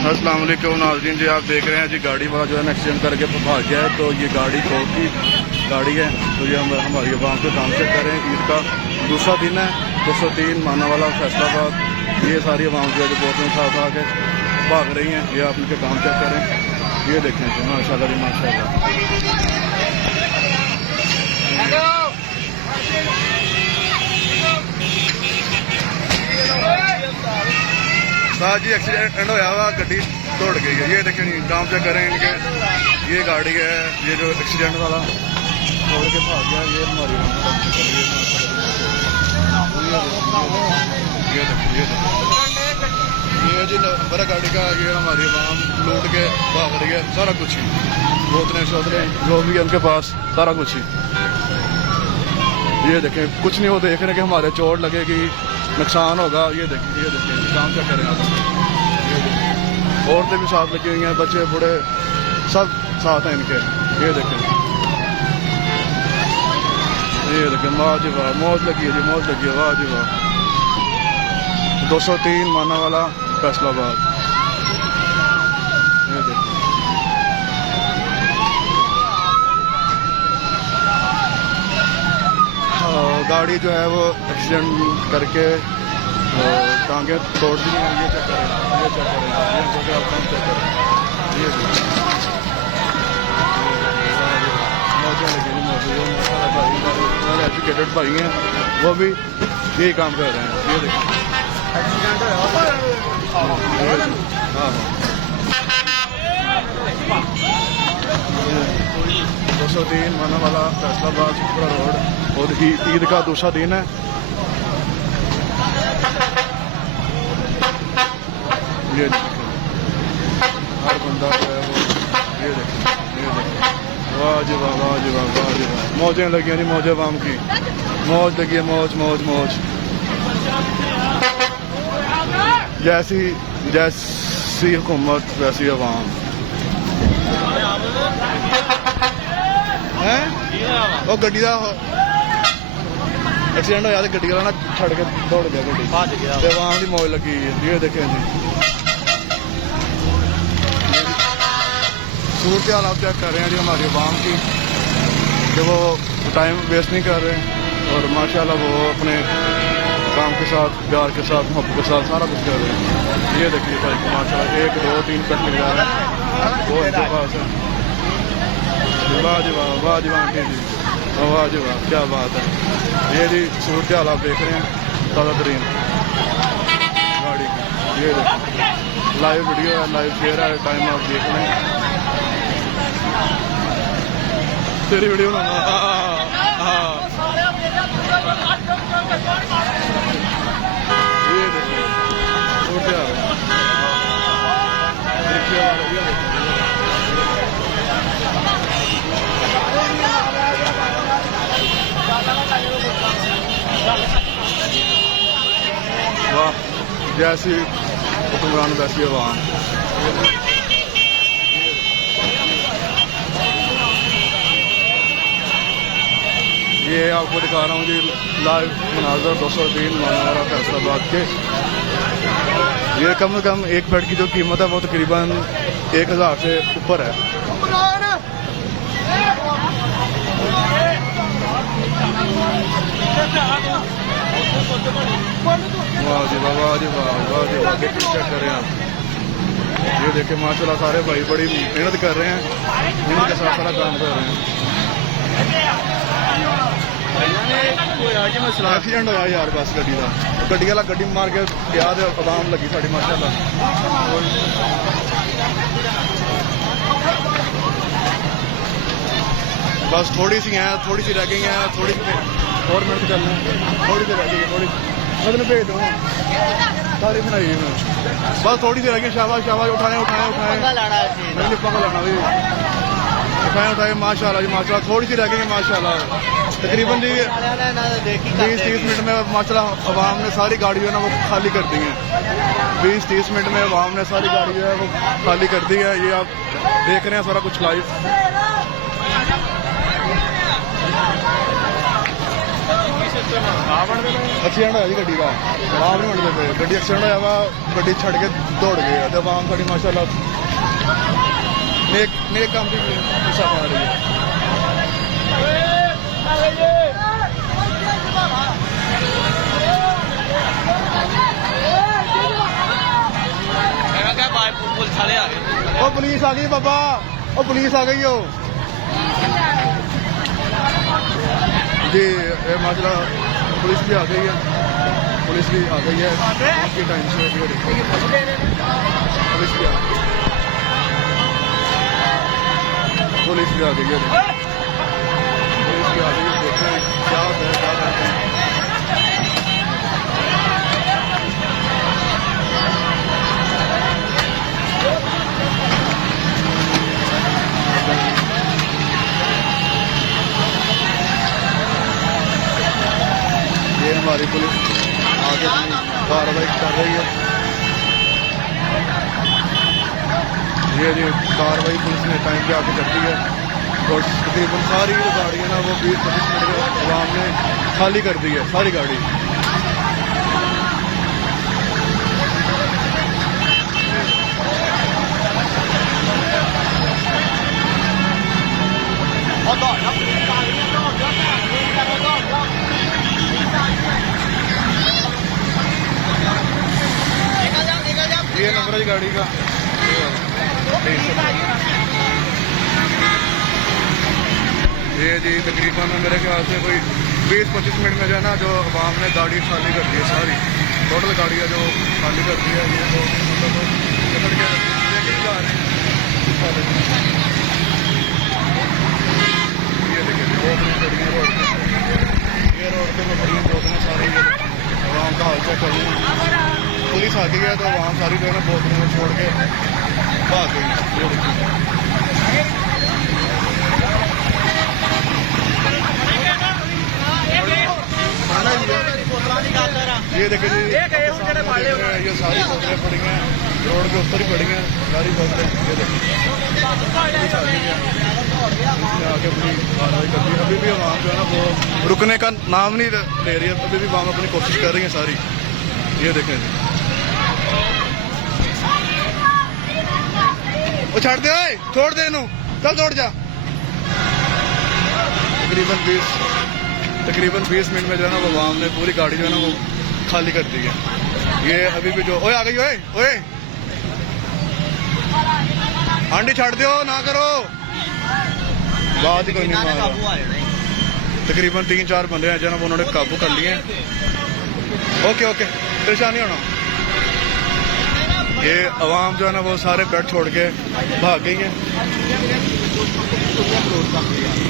अस्सलाम वालेकुम नाज़रीन जी, आप देख रहे हैं जी गाड़ी वाला जो है ना एक्सीडेंट करके भाग गया है। तो ये गाड़ी कोर्ट की गाड़ी है। तो ये हमारी अवाम के काम चेक कर रहे हैं। ईद का दूसरा दिन है। 203 मानावाला फैसलाबाद, ये सारी अवाम जो है जो बोतलें उठा उठा के भाग रही हैं। ये आप इनके काम चेक करें, ये देखें जी माशाल्लाह जी माशाल्लाह। जी एक्सीडेंट होया हुआ, गड्डी दौड़ गई है। ये देखें काम चेक करें इनके। ये गाड़ी है, ये जो एक्सीडेंट वाला दौड़ के भाग गया, ये हमारी ये जी नंबर गाड़ी का। ये हमारी आवाम लूट के भाग रही है, सारा कुछ ही बोतलें शोतलें जो भी है उनके पास, सारा कुछ ही। ये देखें कुछ नहीं, वो देख रहे हैं कि हमारे चोट लगेगी, नुकसान होगा। ये देखिए काम क्या करें आप। औरतें भी साथ लगी हुई हैं, बच्चे बूढ़े सब साथ हैं इनके। ये देखें वाह जी वाह, मौज लगी है जी, मौज लगी है, वाह जी वाह। 203 मानावाला फैसलाबाद। ये देखिए गाड़ी जो है वो एक्सीडेंट करके टांगे तोड़ दी हैं। ये चेक करें, ये चेक करें, ये जगह आप काम चेक करें। ये मौजें लगी नहीं, मौजूद भाई एजुकेटेड भाई हैं, वो भी यही काम कर रहे हैं। ये देखिए एक्सीडेंट है। हाँ 203 मानावाला फैसलाबाद सुपरा रोड, और ईद का दूसरा दिन है। ये हर बंदा जो है वो ये देखें वाह जी वाह, वाह जी वाह, वाह जी वाह। मौजें लगी नहीं, मौज आवाम की मौज लगी है, मौज मौज मौज। जैसी हुकूमत वैसी आवाम है। वो गड्डी का एक्सीडेंट होया, गड्डी वाला ना छड़ के दौड़ गया, गड्डी भज गया, आवाम की मौज लगी है। ये देखें जी सूरत हाल आप चेक कर रहे हैं जी हमारी आवाम की, कि वो टाइम वेस्ट नहीं कर रहे और माशाल्लाह वो अपने काम के साथ, प्यार के साथ, मोहब्बत के साथ सारा कुछ कर रहे हैं। ये देखिए भाई माशाल्लाह 1 2 3 कट लग रहा है, वो इनके पास है। वाह जी वाह, वाह जी वाह आंटी जी, वाह जी वाह, क्या बात है। ये जी सूरत हाल आप देख रहे हैं ताज़ा तरीन गाड़ी की। ये देखिए लाइव वीडियो है, लाइव शेयर है, टाइम आप देख रहे हैं। तेरी वीडियो ना ये देखिए सूरत हाल वाह, जैसी हुक्मरान वैसी आवाम। ये आपको दिखा रहा हूँ जी लाइव मनाज़र 203 मानावाला फैसलाबाद के। ये कम से कम एक बेड की जो कीमत है वो तकरीबन 1000 से ऊपर है। वाह जी वाह, वाह जी वाह, वाह जी वाह। चेक करें आप, ये देखें माशाल्लाह सारे भाई बड़ी मेहनत कर रहे हैं, इनके साथ सारा काम कर रहे हैं। एक्सीडेंट होया यार बस गड्डी का, गड्डी वाला गड्डी मार के याद आवाम लगी साड़ी माशाल्लाह। बस थोड़ी सी हैं, थोड़ी सी रह गई हैं, थोड़ी सी और मिनट करना है, थोड़ी सी रह गई है, थोड़ी मतलब भेज दो सारी बनाई है मैं, बस थोड़ी सी रह गई। शाबाश शाबाश, उठाए उठाए उठाए, नहीं पका लाना भी, उठाए उठाए माशाल्लाह जी माशाल्लाह। थोड़ी सी रह गई माशाल्लाह, तकरीबन जी 20-30 मिनट में माशाल्लाह अवाम ने सारी गाड़ी जो है ना वो खाली कर दी है। 20-30 मिनट में अवाम ने सारी गाड़ी जो है वो खाली कर दी है। ये आप देख रहे हैं सारा कुछ लाइव। एक्सीडेंट होया जी गड्डी का आप नहीं बनते पे गड्डी एक्सीडेंट होया वा गड्डी छड़ के दौड़ गए तो आवाम साड़ी माशाल्लाह नेक नेक काम की हिस्सा पा रही है। पुलिस आ गई बाबा, ओ पुलिस आ गई हो जी। माजरा पुलिस भी आ गई है, पुलिस भी आ गई है आपके टाइम से पुलिस भी आ गई, पुलिस भी आ गई है, पुलिस भी आ गई है। देखते हैं क्या होता है, क्या करते हैं। ये हमारी पुलिस आगे अपनी कार्रवाई कर रही है। ये जी कार्रवाई पुलिस ने टाइम पे आके करती है और तकरीबन सारी जो गाड़ियाँ ना वो 20-25 मिनट में आवाम ने खाली कर दी है, सारी गाड़ी। ये नंबर है गाड़ी का। ये जी तकरीबन मेरे ख्याल से कोई 20-25 मिनट में जो है ना जो आवाम ने गाड़ी खाली कर दी है, सारी टोटल गाड़ियाँ जो खाली कर दी है। ये तो मतलब निकल के लेके जा रहे हैं। ये देखिए वो अपनी खड़ी है रोड पे, ये रोड पे खड़ी है बोतलें सारी आवाम का हाल चेक कर रही है। पुलिस आ गई है तो वहाँ सारी जो है ना बोतलों में छोड़ के भाग गई। ये देखिए जी ये सारी बोतलें पड़ी हैं रोड के ऊपर ही पड़ी हैं, सारी बोतलें। ये देखिए आगे अपनी कार्रवाई कर रही है। अभी भी आवाम जो है ना वो रुकने का नाम नहीं ले रही है, अभी भी आवाम अपनी कोशिश कर रही है सारी। ये देखें वो छाड़ दे, छोड़ दे इन्हों, चल छोड़ जा। तकरीबन 20 मिनट में जो है ना वो आवाम ने पूरी गाड़ी जो है ना वो खाली कर दी है। ये अभी भी जो ओए आ गई, ओए ओए आंटी छाड़ दो ना करो, बात ही कोई नहीं मार। तकरीबन 3-4 बंदे हैं जो है ना उन्होंने काबू कर लिए। ओके ओके परेशान नहीं होना। ये आवाम जो है ना वो सारे बेड छोड़ के भाग गई है।